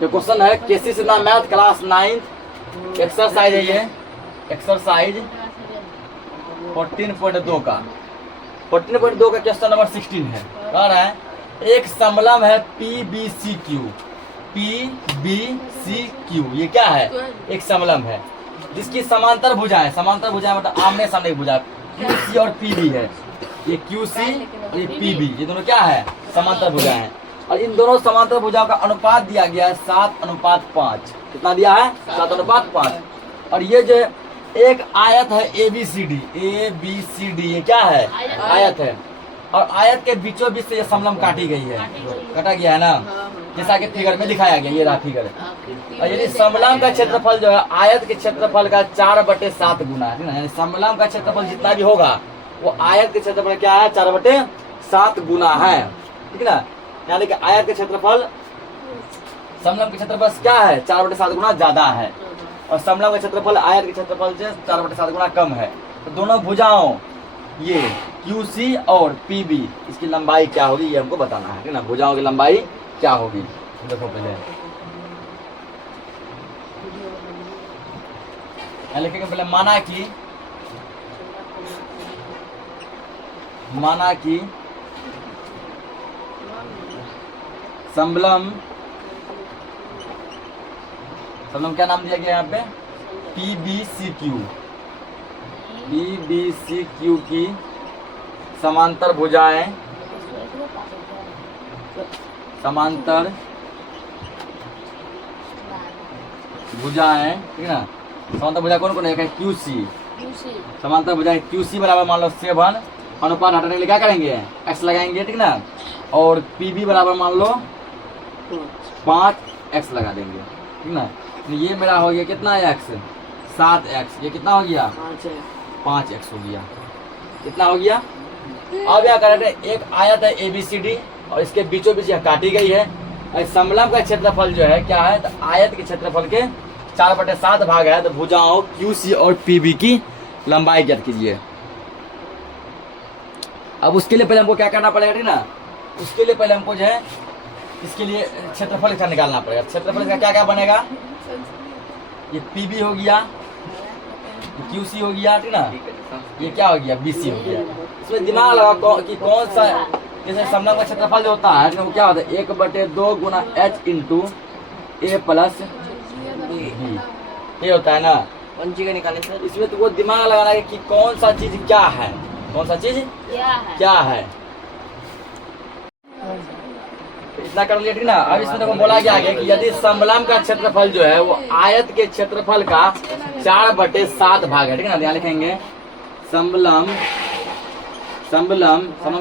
जो क्वेश्चन है cases in the math class 9 exercise है ये, एक्सरसाइज 14.2 का 14.2 का क्वेश्चन नंबर 16 है। कह रहा है एक समलम है PBCQ, PBCQ ये क्या है? एक समलम है जिसकी समांतर भुजाएं, समांतर भुजाएं मतलब आमने सामने की भुजा QC और PB है। ये QC ये PB ये दोनों क्या है? समांतर भुजाएं हैं। और इन दोनों समांतर भुजाओं का अनुपात दिया गया है 7:5। कितना दिया है? 7:5। और ये जो एक आयत है ABCD, ये क्या है? आयत है। और आयत के बीचों बीच से ये समलम काटी गई है, काटा गया है ना, जैसा कि फिगर में दिखाया गया। ये रहा फिगर। और यदि समलम का क्षेत्रफल जो है आयत के क्षेत्रफल का 4/7 गुना है ना, यानी समलम का क्षेत्रफल जितना भी होगा वो आयत के क्षेत्रफल क्या है? 4/7 गुना है। ठीक है ना, यानी कि आयत के क्षेत्रफल समलम के क्षेत्रफल क्या है? 4/7 गुना ज्यादा है, और समलम का क्षेत्रफल आयत के क्षेत्रफल से 4/7 गुना कम है। तो दोनों भुजाओं ये QC और PB इसकी लंबाई क्या होगी ये हमको बताना है ना। भुजाओं की लंबाई क्या होगी देखो पहले लिखेंगे। पहले माना कि समलम क्या नाम दिया गया यहाँ पे? PBCQ की समांतर भुजाएं, समांतर भुजाएं, ठीक है ना। समांतर भुजा कौन कौन है? QC, समांतर भुजाएं QC बराबर मान लो 7, अनुपात हटाने के लिए क्या करेंगे? x लगाएंगे, ठीक ना। और PB बराबर मान लो 5x लगा देंगे, ठीक ना। ये मेरा हो गया कितना है? x 7x। ये कितना हो गया? 5x हो गया। कितना हो गया? अब क्या कर रहे हैं? एक आयत है ABCD और इसके बीचों बीच यह काटी गई है। समलम का क्षेत्रफल जो है क्या है? तो आयत के क्षेत्रफल के 4/7 भाग है। तो भुजाओं QC और PB की लंबाई ज्ञात कीजिए। अब उसके लिए पहले हमको क्या करना पड़ेगा, ठीक ना। उसके लिए पहले हमको जो है इसके लिए क्षेत्रफल इसका निकालना पड़ेगा। क्षेत्रफल इसका क्या क्या बनेगा? ये PB हो गया, QC हो गया, ठीक ना। ये क्या हो गया? BC हो गया। इसमें दिमाग लगा कि कौन सा, जैसे समलम का क्षेत्रफल जो होता है वो क्या होता है? 1/2 गुना H into A plus B ये होता है ना। पंची का निकालने से इसमें तो वो दिमाग लगाना है कि कौन सा चीज क्या है, कौन सा चीज क्या है। इतना कर लिया, ठीक ना। अब इसमें देखो बोला गया है कि यदि समलम का क्षेत्रफल जो है वो आयत के क्षेत्रफल का 4/7 भाग है, ठीक है ना। यहाँ लिखेंगे समलम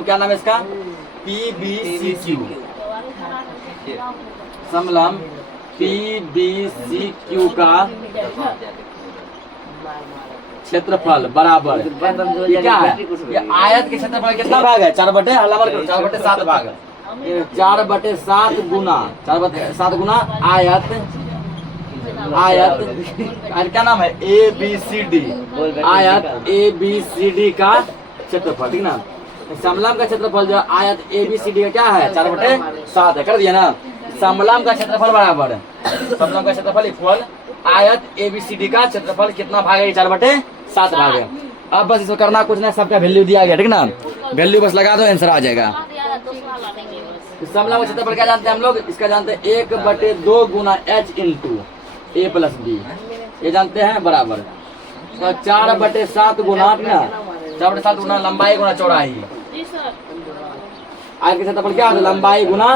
क्या नाम है इसका? PBCQ। समलम PBCQ का क्षेत्रफल बराबर ये क्या है? ये आयत के क्षेत्रफल कितना भाग है? 4/7 भाग है। 4/7 गुना 4/7 गुना आयत क्या नाम है? ABCD, आयत ABCD का क्षेत्रफल, ठीक ना। समलम का क्षेत्रफल जो आयत ABCD का क्या है? 4/7 है। कर दिया ना। समलम का क्षेत्रफल बराबर समलम का क्षेत्रफल इक्वल आयत ABCD का क्षेत्रफल कितना भाग है? 4/7 भाग है। अब बस इसको करना कुछ नहीं, सबका वैल्यू दिया गया, ठीक ना। वैल्यू बस लगा दो, आंसर आ जाएगा। समलम का क्षेत्रफल क्या जानते हैं हम लोग? इसका जानते हैं 1/2 गुना H into A plus B, ये जानते हैं बराबर। तो 4/7 गुना, ठीक ना, 4/7 गुना लंबाई गुना चौड़ाई। आयत के क्षेत्रफल क्या होता है? लंबाई गुना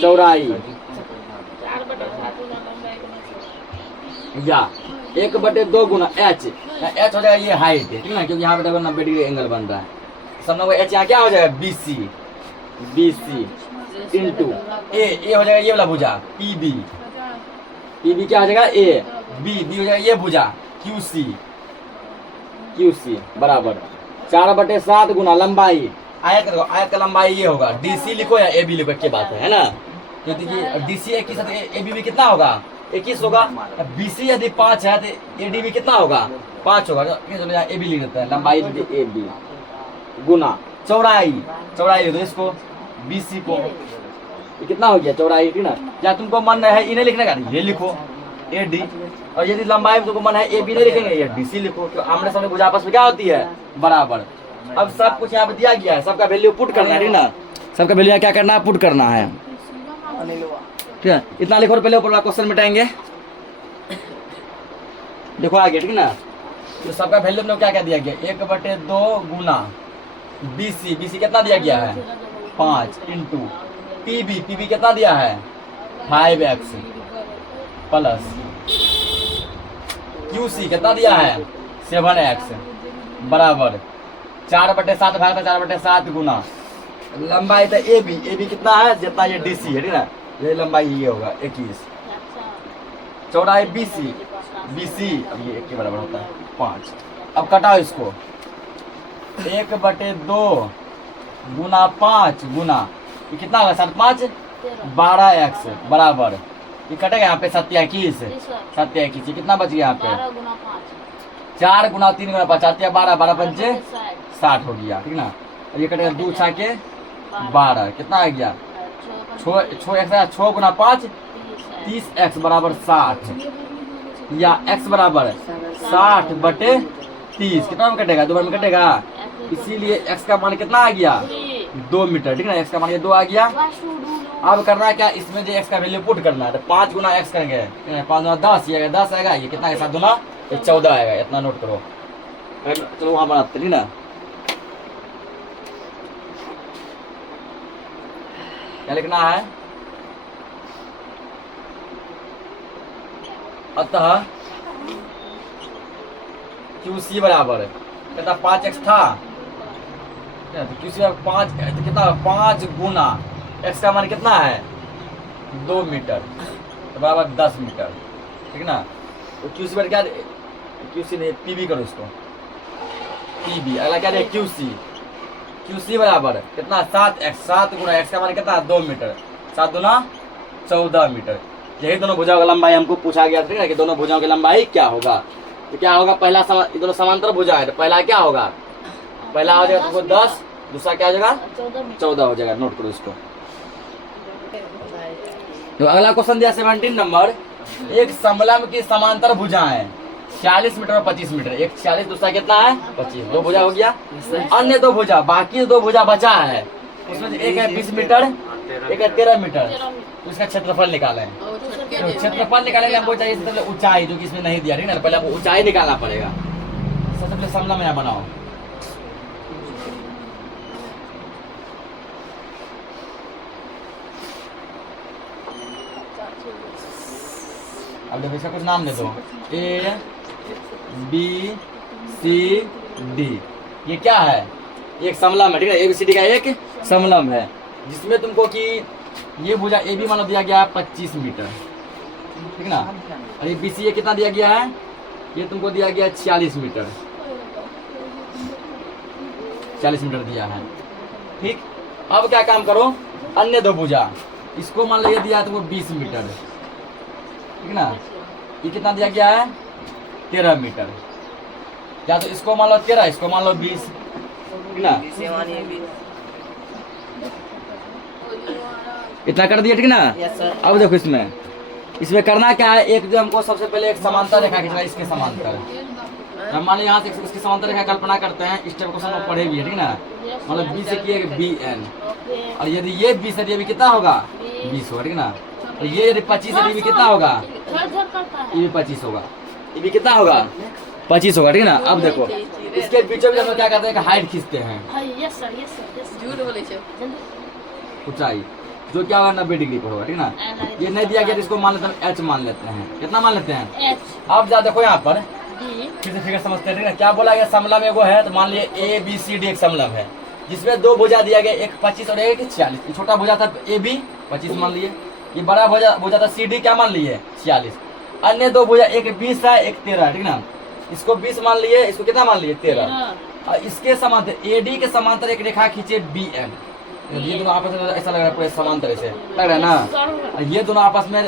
चौड़ाई। या 1/2 गुना H हो जाएगा ये हाइट, ठीक ना, क्योंकि यहाँ पे 90 डिग्री एंगल बन रहा है। समलम H यहाँ क्या हो जाएगा? BC इंटू A हो जाएगा ये वाला भुजा PB क्या हो जाएगा? A B हो जाएगा ये भुजा QC बराबर 4/7 गुना लंबाई। आयत का लंबाई ये होगा। DC लिखो या AB लिखो, क्या बात है ना। क्योंकि DC 21 है तो AB भी कितना होगा? 21 होगा। BC यदि 5 है तो AD भी कितना होगा? 5 होगा। चलो यहाँ AB लिख देता है, लंबाई AB गुना चौड़ाई लिख दो इसको BC को, ये कितना हो गया चौड़ाई, ठीक ना। या तुमको मन है इन्हें लिखने का, ये लिखो AD, और यदि लंबाई में तुमको मन है AB नहीं लिखेंगे, ये DC लिखो, क्योंकि आमने सामने भुजा आपस में क्या होती है, बराबर। अब सब कुछ यहाँ पे दिया गया है, सबका वैल्यू पुट करना है, ठीक ना। सबका वैल्यू क्या करना है, पुट करना है, ठीक है। इतना लिखो, पहले ऊपर क्वेश्चन मिटाएंगे, देखो आगे, ठीक ना। तो सबका वैल्यू में क्या क्या दिया गया, 1/2 गुना BC, BC कितना दिया गया है 5 इंटू PB कितना दिया है 5x प्लस QC कितना दिया है 7x बराबर 4/7 भाग 4/7 गुना लंबाई था AB कितना है, जितना ये DC है, ठीक ना। ये लंबाई ये होगा 21, चौड़ाई BC अब ये 1 के बराबर होता है 5। अब कटाओ इसको, 1/2 गुना 5 गुना ये कितना होगा 7 5 12x बराबर, ये कटेगा यहाँ पे 27 ये कितना बच गया यहाँ पे 4 गुना 3 गुना 5 4 12 12 पंचे 60 हो गया, ठीक ना। अब ये कटेगा 2 6 के 12 कितना आ गया 6 गुना 5 30x बराबर 60 या x बराबर 60/30 कितना में कटेगा 2 बार में कटेगा, इसीलिए x का मान कितना आ गया 2 मीटर, ठीक ना। x का मान ये 2 आ गया। अब करना है क्या, इसमें जो x का वैल्यू पुट करना है, तो 5 गुना x करेंगे, 5 गुना 10 ये 10 आएगा, ये कितना है 7 गुना ये 14 आएगा, इतना नोट करो। चलो वहां बनाते ठीक ना। क्या लिखना है, अतः QC बराबर कितना 5x था, तो QC 5 कितना 5 गुना x का मान कितना है 2 मीटर तो बराबर 10 मीटर, ठीक ना। तो QC पर क्या QC नहीं PB करो इसको PB, अगला क्या है QC बराबर कितना 7x 7 गुना x का मान कितना 2 मीटर 7 गुना 14 मीटर। यही दोनों भुजाओं का लंबाई हमको पूछा गया था कि दोनों भुजाओं की लंबाई क्या होगा। तो क्या होगा, पहला ये दोनों समांतर भुजा है, तो पहला क्या होगा, पहला हो जाएगा तुमको 10, दूसरा क्या हो जाएगा 14 हो जाएगा, नोट करो इसको। तो अगला क्वेश्चन दिया 17 नंबर, एक समलंब की समांतर भुजाएं 40 मीटर और 25 मीटर, एक 40 दूसरा कितना है 25, 2 भुजा हो गया। अन्य 2 भुजा, बाकी 2 भुजा बचा है, उसमें से एक है 20 मीटर एक है 13 मीटर, उसका क्षेत्रफल निकालें। तो क्षेत्रफल निकालेंगे हमको चाहिए सबसे ऊंचाई, जो कि इसमें नहीं दिया, ठीक ना। पहले आपको ऊंचाई निकालना पड़ेगा। सबसे पहले समलंब यहाँ बनाओ, अब देखो इसका कुछ नाम दे दो, ABCD, ये क्या है, एक समलंब है, ठीक है। ABCD का एक समलंब है, जिसमें तुमको कि ये भुजा AB मान दिया गया है 25 मीटर, ठीक ना। और ये BC ये कितना दिया गया है, ये तुमको दिया गया 40 मीटर, 40 मीटर दिया है, ठीक। अब क्या काम करो, अन्य 2 भुजा, इसको मान लो ये दिया है तुमको 20 मीटर, ठीक ना। ये कितना दिया गया है 13 मीटर, या तो इसको मान लो 13 इसको मान लो 20, ठीक ना। इतना कर दिया, ठीक ना। अब देखो इसमें करना क्या है, एक जो हमको सबसे पहले एक समांतर रेखा खींचना है, इसके समांतर। हम मान लो यहाँ से इसकी समांतर रेखा कल्पना करते हैं, इस टाइप क्वेश्चन में पढ़े भी है, ठीक ना। मतलब बी से किए BN, और यदि ये 20 है ये भी कितना होगा 20 होगा, ठीक ना। और ये यदि 25 है ये भी कितना होगा, ये भी 25 होगा, ये भी कितना होगा 25 होगा, ठीक ना। अब देखो इसके बीचों में हम क्या करते हैं, हाइट खींचते हैं, ऊंचाई, जो क्या होगा 90 डिग्री पर होगा, ठीक ना। ये नहीं दिया गया तो इसको मान लेते हैं H मान लेते हैं, कितना मान लेते हैं H। अब जा देखो यहाँ पर फिर से फिगर समझते हैं, ठीक है। क्या बोला गया, समलंब एगो है, तो मान लिए ABCD एक समलंब है, जिसमें 2 भुजा दिया गया, एक 25 और एक 40। छोटा भुजा था AB 25 मान लिए, ये बड़ा भुजा था CD क्या मान लिए 40। अन्य 2 भुजा, एक 20 है एक 13, ठीक ना। इसको 20 मान लिए, इसको कितना मान लिए 13। और इसके समांतर AD के समांतर एक रेखा खींचे BN, ये दोनों आपस में ऐसा लग रहा है पूरे समांतर ऐसे लग रहा है ना। ये दोनों आपस में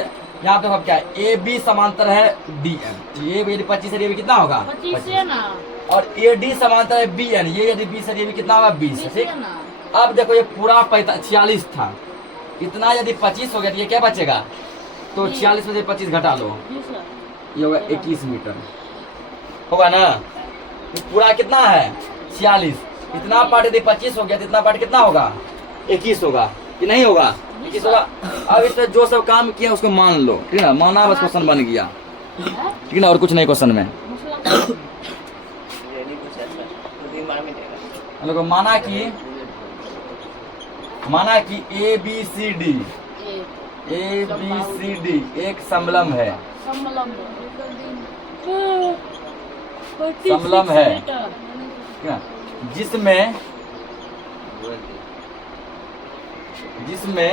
यहाँ पे अब क्या है, AB समांतर है DM, ये यदि 25 है ये भी कितना होगा 25 ना। और AD समांतर है BN, ये यदि 20 है ये भी कितना होगा 20, ठीक। अब देखो ये पूरा 40 था, इतना यदि 25 हो गया तो ये क्या बचेगा? तो 46 में से 25 घटा लो, ये होगा 21 मीटर होगा ना। तो पूरा कितना है? 46। इतना पार्ट यदि 25 हो गया तो इतना पार्ट कितना होगा? 21 होगा कि नहीं होगा? 21 होगा। अब इसमें जो सब काम किया उसको मान लो, ठीक है ना, माना बस क्वेश्चन बन गया, ठीक है ना, और कुछ नहीं क्वेश्चन में। हम लोग को माना कि ए बी सी डी एक समलम है, समलम है, ठीक है, जिसमें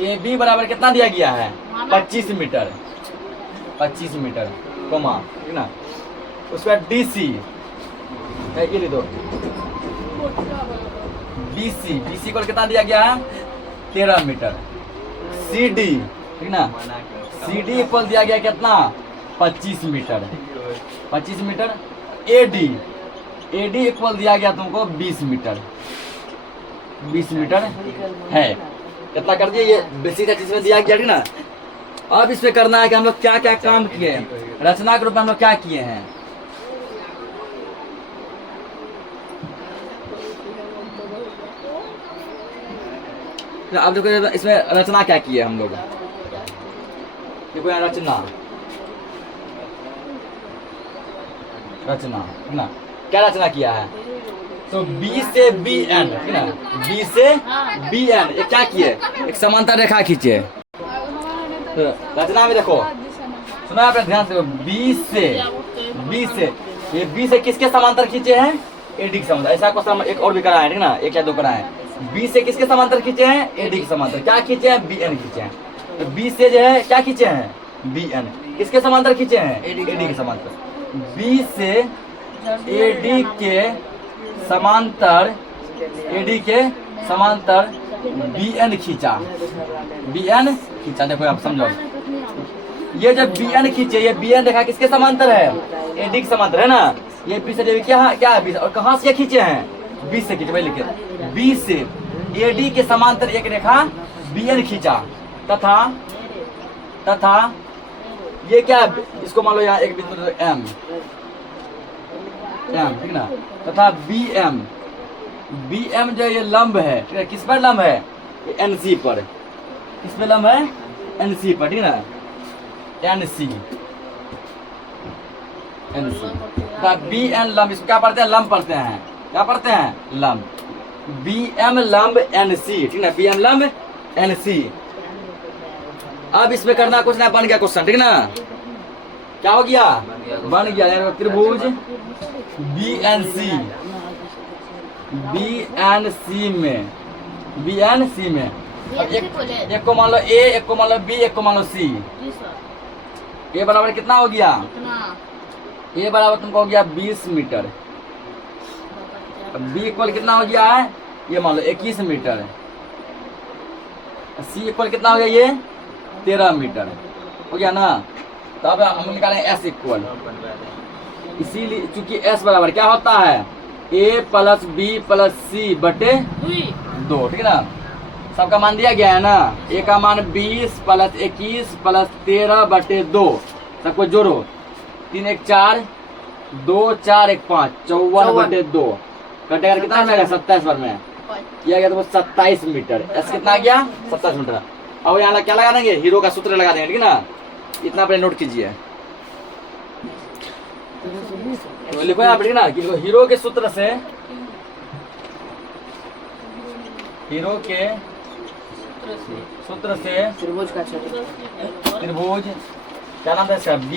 ए बी बराबर कितना दिया गया है? 25 मीटर, 25 मीटर कोमा, ठीक ना। उसके बाद डी सी ये लिख दो, बी सी को कितना दिया गया है? 13 मीटर। सी डी, ठीक ना, सी डी इक्वल दिया गया कितना? 25 metre, 25 metre. A D equal दिया गया तुमको 20 मीटर, 20 मीटर है। कितना कर दिया? ये बेसिक चीज में दिया गया, ठीक ना। अब इसमें करना है कि हम लोग क्या क्या काम किए हैं, रचना के रूप में हम लोग क्या किए हैं। अब देखो इसमें रचना क्या की है हम लोग, देखो यहाँ रचना ना, क्या रचना किया है? तो बी से बी एन, ठीक ना, बी से बी एन ये क्या किए? एक समांतर रेखा खींचे। तो रचना में देखो, सुना आपने ध्यान से, बी से ये बी से किसके समांतर खींचे हैं? एडी के समांतर। ऐसा क्वेश्चन एक और भी कराए, ठीक ना, एक या दो कराए। बी से किसके समांतर खींचे हैं? एडी के समांतर। क्या खींचे हैं? बी एन खींचे हैं। तो बी से जो है क्या खींचे हैं? B N. किसके समांतर खींचे हैं? एडी के समांतर। बी से एडी के समांतर, एडी के समांतर बी एन खींचा, बी एन खींचा। देखो आप समझो, ये जब बी एन खींचे, ये बी एन देखा किसके समांतर है? एडी के समांतर है ना। ये बी से क्या है? बी। और कहाँ से खींचे हैं? बी से खींचे, लिखे बी से एडी के समांतर एक रेखा बी एन खींचा, तथा ये क्या है? इसको मान लो यहाँ एक बिंदु एम, ठीक ना, तथा बी एम जो ये लंब है, ठीक है, किस पर लंब है? एन सी पर। किस पे लंब है? एन सी पर, ठीक ना, एन सी बी एन लंब। इसको क्या पढ़ते हैं? लंब पढ़ते हैं। क्या पढ़ते हैं? लंब। बी एम लंब एन सी, ठीक ना, बी एम लंब एन सी। अब इसमें करना कुछ ना, बन गया क्वेश्चन, ठीक ना। क्या हो गया? बन गया त्रिभुज बी एन सी में एक को मान लो ए, एक को मान लो बी, एक को मान लो सी। ए बराबर कितना हो गया? ए बराबर तुमको हो गया 20 मीटर। बी इक्वल कितना हो गया है? ये मान लो 21 मीटर। सी इक्वल कितना हो गया? ये 13 मीटर हो गया ना। तो अब हम निकालेंगे एस इक्वल, इसीलिए चूंकि एस बराबर क्या होता है? ए प्लस बी प्लस सी बटे 2, ठीक है ना। सबका मान दिया गया है ना। ए का मान 20 प्लस 21 प्लस 13 बटे 2, सबको जोड़ो। 3 1 4, 2 4 1 5, 54 बटे 2 कटेगा कितना आ गया? 27 बार में किया गया तो 27 मीटर। एस कितना आ गया? 27 मीटर। अब यहाँ क्या लगा देंगे? हीरो का सूत्र लगा देंगे, ठीक है ना। इतना अपने नोट कीजिए, तो लिखो यहाँ पे ना कि हीरो के सूत्र से, त्रिभुज का त्रिभुज क्या नाम था इसका? बी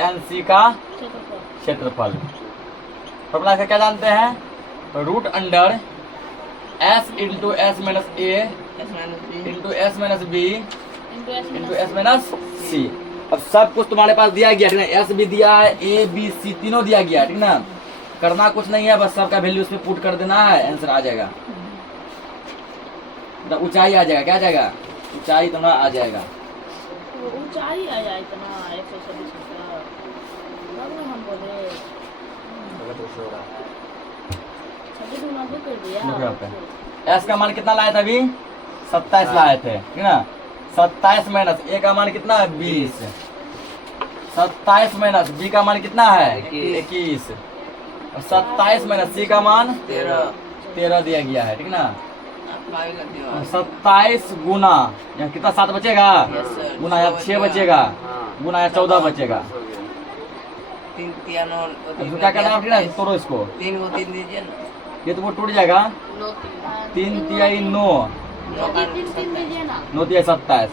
एन सी का क्षेत्रफल। फॉर्मूला से क्या जानते हैं? Root under s into s minus a into s minus b into s minus c. अब सब कुछ तुम्हारे पास दिया गया, ठीक ना। एस भी दिया है, ए बी सी तीनों दिया गया, ठीक ना। करना कुछ नहीं है, बस सबका वैल्यू उसमें पुट कर देना है, आंसर आ जाएगा। तो ऊंचाई आ जाएगा, क्या आ जाएगा? ऊंचाई तुम्हारा आ जाएगा, ऊंचाई आ जाए इतना 126 मीटर। हम बोले देखो यहाँ पे एस का मान कितना लाए थे अभी 27 लाए थे, ठीक ना। 27 माइनस ए का मान कितना है 20, 27 माइनस बी का मान कितना है 21, और 27 माइनस सी का मान 13 दिया गया है, ठीक ना। 27 गुना यहाँ कितना 7 बचेगा, गुना यहाँ 6 बचेगा, गुना यहाँ 14 बचेगा। अब क्या करना है ठीक ना, तोड़ो इसको, 3 को 3 दीजिए ना। ये तो वो टूट जाएगा। 3 तिहाई 9, 9 तिहाई 27,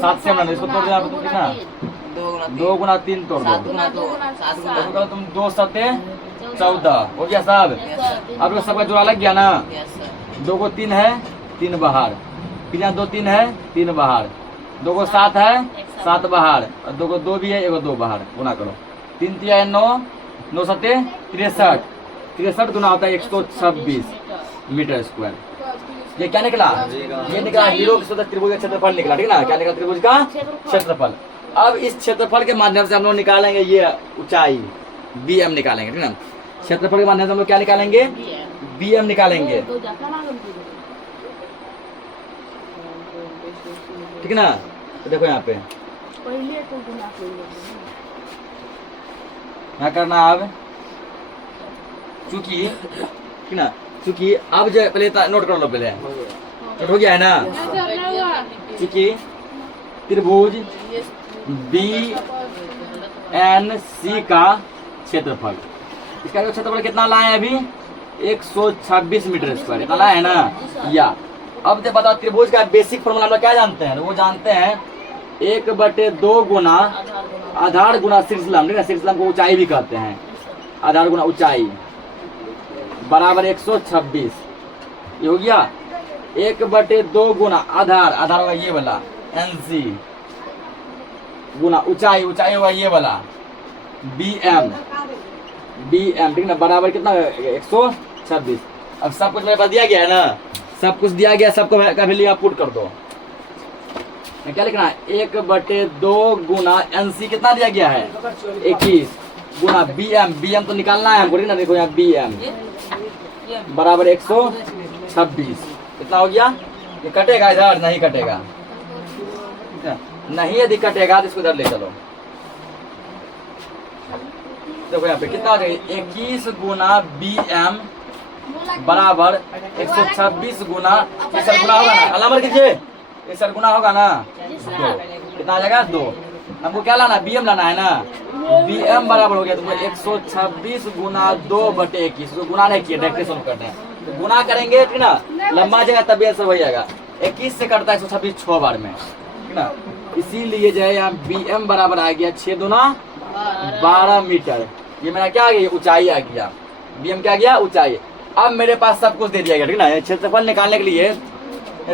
7 से हमने इसको तोड़ दिया ठीक ना। 2 गुना 3 तोड़ दो, 7 गुना 2 7 गुना तो तुम 2 सत्ते 14 हो गया सब। अब ये सबका जोड़ा लग गया ना। 2 को 3 है 3 बाहर, फिर यहाँ 2 3 है 3 बाहर, 2 को 7 है 7 बाहर, और 2 को 2 भी है 1 2 बाहर, गुना करो। 3 तिहाई 9, 9 सत्ते 63, 63 गुना होता है 126 मीटर स्क्वायर। ये क्या निकला, ये निकला हीरो के सतह त्रिभुज का क्षेत्रफल निकला, ठीक ना। क्या निकला, त्रिभुज का क्षेत्रफल। अब इस क्षेत्रफल के माध्यम से हम लोग निकालेंगे ये ऊंचाई bm निकालेंगे, ठीक ना। क्षेत्रफल के माध्यम से हम लोग क्या निकालेंगे, bm निकालेंगे, ठीक ना। तो देखो यहाँ पे क्या करना अब, चूंकि ठीक ना, चूंकि अब जो पहले नोट कर लो, पहले नोट हो गया है ना। चूंकि त्रिभुज बी एन सी का क्षेत्रफल, इसका जो क्षेत्रफल कितना लाए अभी 126 मीटर स्क्वायर, इतना लाए है ना। या अब जो बताओ त्रिभुज का बेसिक फॉर्मूला हम लोग क्या जानते हैं, वो जानते हैं 1/2 गुना आधार गुना शीर्षलंब, ठीक है। शीर्षलंब को ऊंचाई भी कहते हैं, आधार गुना ऊंचाई बराबर 126। ये हो गया 1/2 गुना आधार, आधार होगा ये वाला NC, गुना ऊंचाई, ऊंचाई होगा ये वाला BM, ठीक ना, बराबर कितना 126। अब सब कुछ मेरे पास दिया गया है ना, सब कुछ दिया गया, सबको का वैल्यू आप पुट कर दो। क्या लिखना है, 1/2 गुना NC कितना दिया गया है 21, गुना BM तो निकालना है हमको, ठीक ना। देखो यहाँ BM बराबर 126, कितना हो गया। ये कटेगा इधर, नहीं कटेगा, नहीं यदि कटेगा तो इसको इधर ले चलो। देखो यहाँ पे कितना हो जाएगा 21 गुना BM बराबर 126 गुना, ये सर गुना होगा ना, अलामर कीजिए, ये सर गुना होगा ना 2, कितना आ जाएगा 2। हमको क्या लाना, BM लाना है ना। BM बराबर हो गया तुमको 126 गुना 2/21, तो गुना नहीं किया, डायरेक्ट सोल्व करते हैं, तो गुना करेंगे ठीक ना, लंबा जाएगा तभी ऐसा हो जाएगा। 21 से करता है 126 6 बार में, ठीक ना। इसीलिए जो है यहाँ BM बराबर आ गया 6 दूना 12 मीटर। ये मेरा क्या आ गया, ऊंचाई आ गया। BM क्या आ गया, ऊंचाई। अब मेरे पास सब कुछ दे दिया गया, ठीक ना। क्षेत्रफल निकालने के लिए,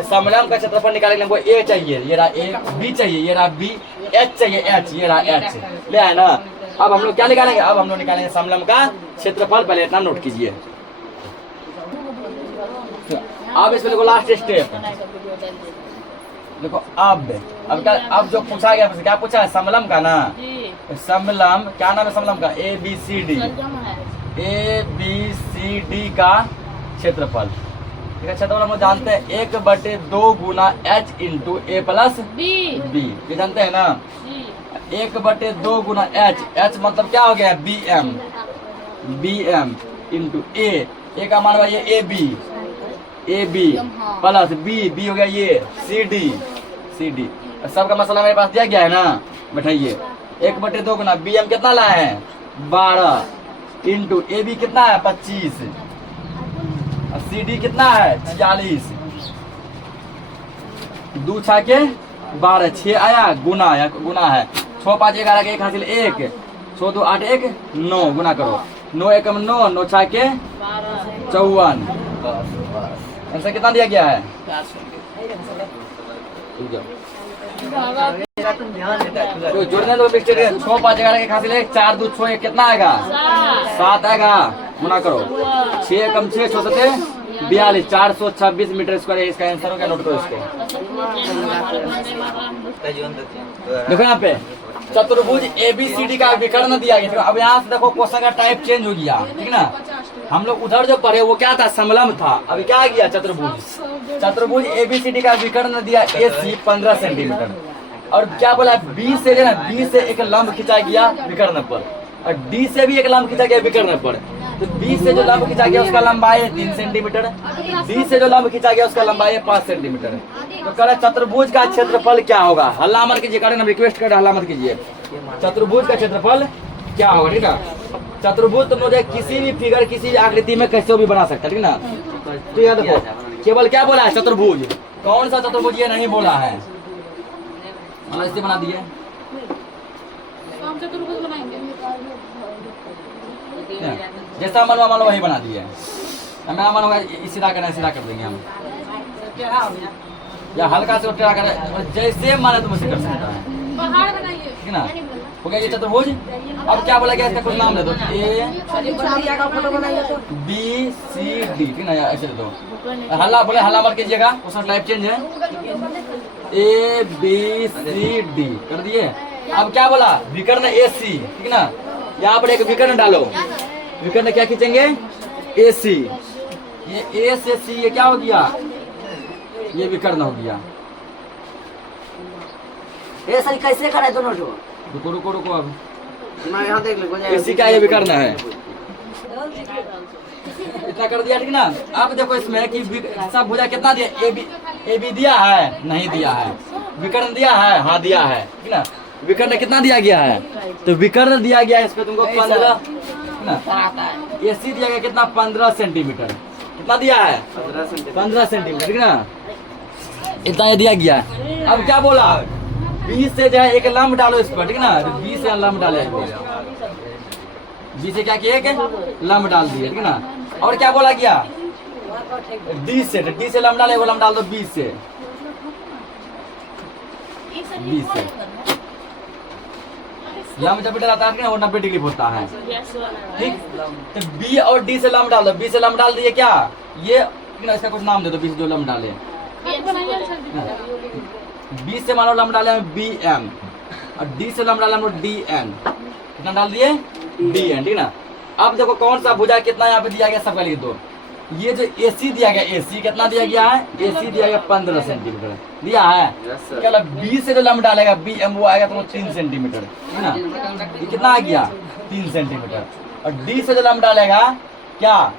समलंब का क्षेत्रफल निकालने के लिए हमको A चाहिए, ये रहा A, B चाहिए, ये रहा B, H चाहिए H, ये रहा H, ले आए ना। अब हम लोग क्या निकालेंगे, अब हम लोग निकालेंगे समलंब का क्षेत्रफल। पहले इतना नोट कीजिए। अब इसमें देखो लास्ट स्टेप, देखो अब क्या, अब जो पूछा गया क्या पूछा है, समलंब का ना। समलंब क्या नाम है, समलंब का ABCD का क्षेत्रफल, ठीक है। क्षेत्रफल हम लोग जानते हैं 1/2 गुना H into A plus B, ये जानते हैं ना। 1/2 गुना H मतलब क्या हो गया BM इंटू A का मान हुआ ये AB प्लस B हो गया ये CD। सबका मसला मेरे पास दिया गया है ना, बैठाइए। 1/2 गुना BM कितना लाए हैं 12 इंटू AB कितना है 25, और CD कितना है 46, 2 6 के 12, 6 आया, गुना है 6 5 11 के 1 हासिल 1, 6 2 8 1 9, गुना करो 9 1 9, 9 6 के 54। आंसर कितना दिया गया है, तो जोड़ने दो मिस्टेक है। 6 5 11 के हासिल 1, 4 2 6 1 कितना आएगा 7 आएगा, गुना करो 6 1 6 6 7 42, 426 मीटर स्क्वायर इसका आंसर हो गया। नोट करो इसको। देखो यहाँ पे चतुर्भुज ABCD का विकर्ण दिया गया। अब यहाँ से देखो क्वेश्चन का टाइप चेंज हो गया, ठीक ना। हम लोग उधर जो पढ़े वो क्या था, समलम था। अभी क्या आ गया, चतुर्भुज। चतुर्भुज एबीसीडी का विकर्ण दिया AC 15 सेंटीमीटर, और क्या बोला, बी से जो है बी से एक लंब खींचा गया विकर्ण पर, और डी से भी एक लंब खींचा गया विकर्ण पर। तो बी से जो लंब खींचा गया उसका लंबाई है 3 सेंटीमीटर, डी से जो लंब खींचा गया उसका लंबाई है 5 सेंटीमीटर। तो कह रहे चतुर्भुज का क्षेत्रफल क्या होगा, हल्ला मत कीजिए, करें ना, रिक्वेस्ट कर हल्ला मत कीजिए। चतुर्भुज का क्षेत्रफल क्या होगा, ठीक है। चतुर्भुज तुम लोग किसी भी फिगर, किसी भी आकृति में कैसे भी बना सकते, ठीक ना। तो याद रखो, केवल क्या बोला है, चतुर्भुज। कौन सा चतुर्भुज ये नहीं बोला है, मतलब ऐसे बना दिए। हम चतुर्भुज बनाएंगे। जैसा मनवा मान लो वही बना दिए। मैं मानूंगा सीधा करना, सीधा कर देंगे हम, या हल्का से टेढ़ा कर, जैसे माने तुम उसे कर सकता है, पहाड़ बनाइए, ठीक ना। हो गया ये चतुर्भुज। अब क्या बोला गया, इसका कुछ नाम दे दो, ABCD, ठीक ना, ऐसे दे दो। हल्ला बोले, हल्ला मत कीजिएगा, उसका टाइप चेंज है। ABCD कर दिए। अब क्या बोला, विकर्ण AC, ठीक ना। यहाँ पर एक विकर्ण डालो, विकर्ण क्या खींचेंगे, AC। ये A से C ये क्या हो गया, ये विकर्ण हो गया। ये सही कैसे करे दोनों जो? रुको रुको रुको, अब मैं यहाँ देख लो AC का ये विकर्ण है, इतना कर दिया, ठीक ना। अब देखो इसमें कि सब भुजा कितना दिया, AB दिया है, नहीं दिया है। विकर्ण दिया है, हाँ दिया है, ठीक ना। विकर्ण कितना दिया गया है, तो विकर्ण दिया गया है इसमें तुमको 15 ना। AC दिया गया कितना, 15 सेंटीमीटर। कितना दिया है, 15 सेंटीमीटर, ठीक ना। इतना ये दिया गया है। अब क्या बोला, B से जो है एक लंब डालो इस पर, ठीक ना। B से लंब डाले, B से क्या किया, एक लंब डाल दिए, ठीक ना। और क्या बोला गया, D से लंब डाले, वो लंब डाल दो B से, B से लंब जब डलाता है ना वो 90 डिग्री होता है, ठीक। तो B और D से लंब डाल दो, B से लंब डाल दिए क्या, ये इसका कुछ नाम दे दो, B से जो लंब डाले। B से मानो लंब डाले हम BM, और D से लंब डाले हम लोग DN। कितना डाल दिए, DN, ठीक ना। अब देखो कौन सा भुजा कितना यहाँ पे दिया गया, सबका लिख दो। ये जो AC दिया गया, AC कितना दिया गया है, AC दिया गया 15 सेंटीमीटर दिया है। क्या B से जो लंब डालेगा BM वो आएगा तो 3 सेंटीमीटर, ठीक ना। ये कितना आ गया, 3 सेंटीमीटर। और D से जो लंब डालेगा क्या,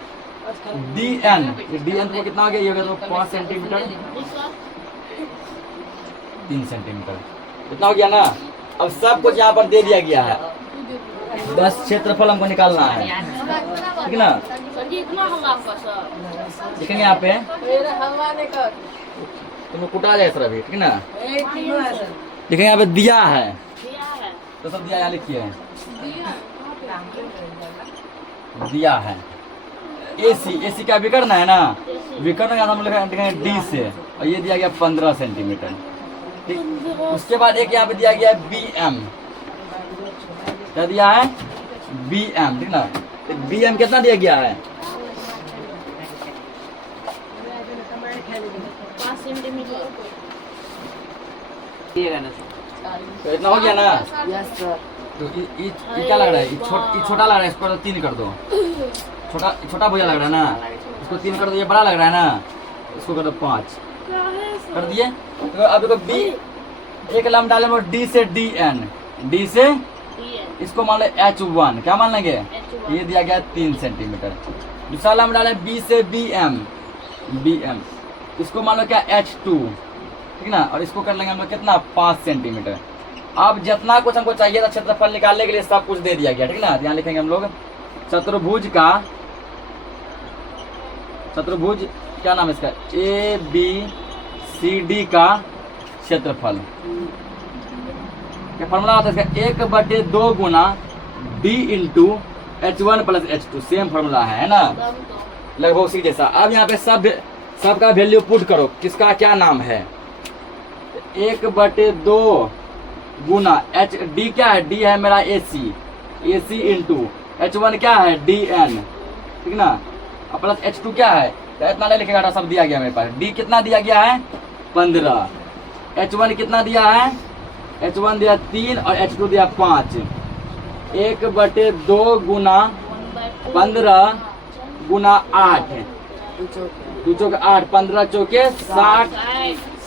DN, ये DN तो कितना हो गया, ये हो गया तो 5 सेंटीमीटर, 3 सेंटीमीटर, इतना हो गया ना। अब सब कुछ यहाँ पर दे दिया गया है, बस क्षेत्रफल हमको निकालना है, ठीक ना। देखेंगे यहाँ पे तुम कुटा जाए सर अभी, ठीक ना। देखेंगे यहाँ पे दिया है, तो सब दिया यहाँ लिखिए, दिया है। AC का विकर्ण है ना, विकर्ण का हम लिखेंगे D से, और ये दिया गया 15 सेंटीमीटर, ठीक। उसके बाद एक यहाँ पे दिया गया BM, क्या दिया है, BM, ठीक ना। BM कितना दिया गया है, 5 सेंटीमीटर। तो इतना हो गया ना। Yes sir. तो ये क्या लग रहा है, ये छोटा लग रहा है, इसको 3 कर दो। छोटा भुजा लग रहा है ना, इसको 3 कर दो। ये बड़ा लग रहा है ना, इसको कर दो 5 कर दिए। तो अब देखो B एक लंब डाले वो D से DN, D से इसको मान लो H1, क्या मान लेंगे, ये दिया गया 3 सेंटीमीटर। दूसरा लंब डाले B से BM, इसको मान लो क्या H2, ठीक ना। और इसको कर लेंगे हम लोग कितना, 5 सेंटीमीटर। अब जितना कुछ हमको चाहिए था क्षेत्रफल निकालने के लिए सब कुछ दे दिया गया, ठीक ना। यहाँ लिखेंगे हम लोग चतुर्भुज क्या नाम है इसका, ABCD का क्षेत्रफल। क्या फॉर्मूला होता है इसका, 1/2 गुना D into H1 plus H2, same formula है ना, लगभग उसी जैसा। अब यहाँ पे सबका वैल्यू पुट करो, किसका क्या नाम है। 1/2 गुना D क्या है, D है मेरा AC इंटू H1 क्या है, DN, ठीक ना। प्लस H2 क्या है, तो इतना नहीं लिखेगा, सब दिया गया मेरे पास। D कितना दिया गया है, 15। H1 कितना दिया है, H1 दिया 3 और H2 दिया 5। 1/2 गुना 15 गुना 8 है, 2 चौक 8, 15 चौके 60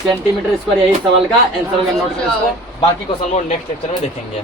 सेंटीमीटर स्क्वायर। यही सवाल का आंसर होगा, नोट करें इसको। बाकी क्वेश्चन वो नेक्स्ट लेक्चर में देखेंगे।